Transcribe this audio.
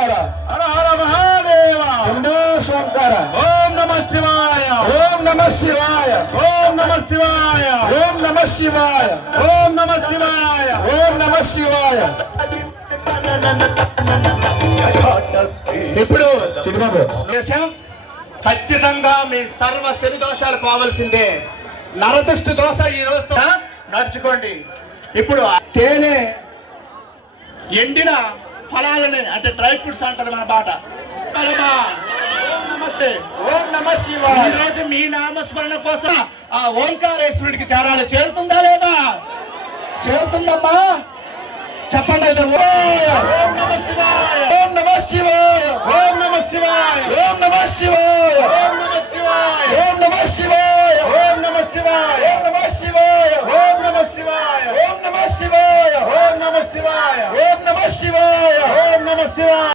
శంకర హర హర మహాదేవ శంభో శంకర ఓం నమ శివాయ ఓం నమ శివాయ ఓం నమ శివాయ ఓం నమ శివాయ ఓం నమ శివాయ ఓం నమ శివాయ. ఇప్పుడు చిన్నబాబు దేశం ఖచ్చితంగా మీ సర్వ శని దోషాలు పోవలసిందే. నరదృష్టి దోష ఈ రోజుతో నడుచుకోండి. ఇప్పుడు తేనె ఎండిన ఫలాలని అంటే డ్రై ఫ్రూట్స్ అంటారు మన బాట. నమస్తే. ఓం నమ శివాయ. ఈ రోజు మీ నామస్మరణ కోసం ఆ ఓంకారేశ్వరుడికి చేరాలి. చేరుతుందా లేదా? చేరుతుందమ్మా, చెప్పండి అయితే. ఓం నమ శివాయ ఓం నమ శివాయ ఓం నమ శివాయ ఓం నమ శివాయ ఓం నమ శివాయ ఓం నమ శివాయ ఓం నమ శివాయ ఓం నమ శివాయ ఓం నమ శివాయ ఓం నమ శివాయ ఓం నమ శివాయ ఓం నమ శివాయ ఓం నమ శివాయ